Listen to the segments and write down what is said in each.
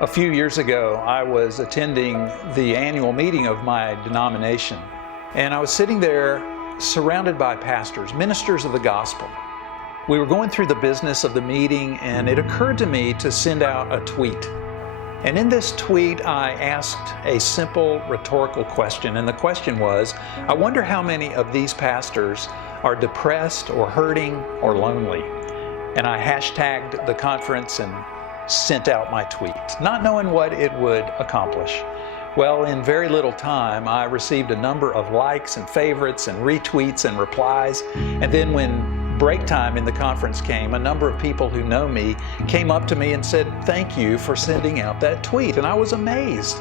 A few years ago, I was attending the annual meeting of my denomination, and I was sitting there surrounded by pastors, ministers of the gospel. We were going through the business of the meeting, and it occurred to me to send out a tweet. And in this tweet, I asked a simple rhetorical question, and the question was, I wonder how many of these pastors are depressed or hurting or lonely. And I hashtagged the conference and sent out my tweet, not knowing what it would accomplish. Well, in very little time, I received a number of likes and favorites and retweets and replies. And then when break time in the conference came, a number of people who know me came up to me and said, "Thank you for sending out that tweet." And I was amazed.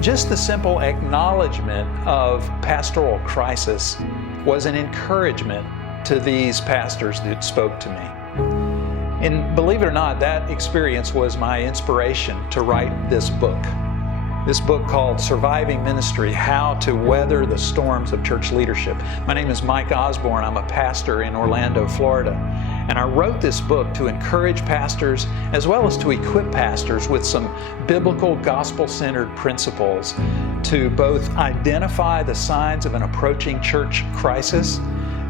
Just the simple acknowledgement of pastoral crisis was an encouragement to these pastors that spoke to me. And believe it or not, that experience was my inspiration to write this book. This book called Surviving Ministry, How to Weather the Storms of Church Leadership. My name is Mike Osborne. I'm a pastor in Orlando, Florida. And I wrote this book to encourage pastors as well as to equip pastors with some biblical, gospel-centered principles to both identify the signs of an approaching church crisis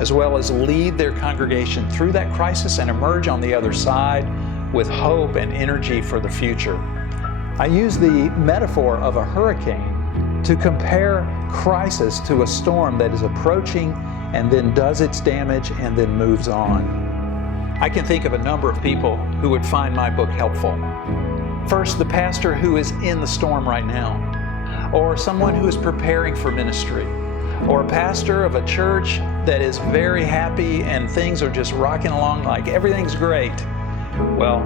as well as lead their congregation through that crisis and emerge on the other side with hope and energy for the future. I use the metaphor of a hurricane to compare crisis to a storm that is approaching and then does its damage and then moves on. I can think of a number of people who would find my book helpful. First, the pastor who is in the storm right now, or someone who is preparing for ministry, or a pastor of a church that is very happy and things are just rocking along like everything's great. Well,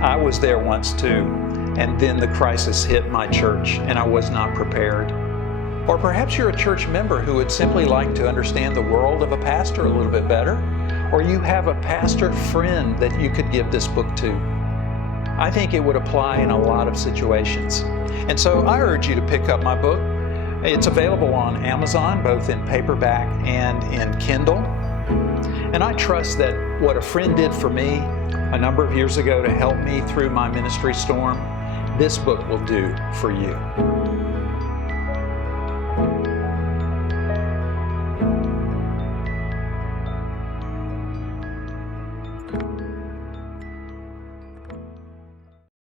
I was there once too, and then the crisis hit my church and I was not prepared. Or perhaps you're a church member who would simply like to understand the world of a pastor a little bit better, or you have a pastor friend that you could give this book to. I think it would apply in a lot of situations. And so I urge you to pick up my book. It's available on Amazon, both in paperback and in Kindle. And I trust that what a friend did for me a number of years ago to help me through my ministry storm, this book will do for you.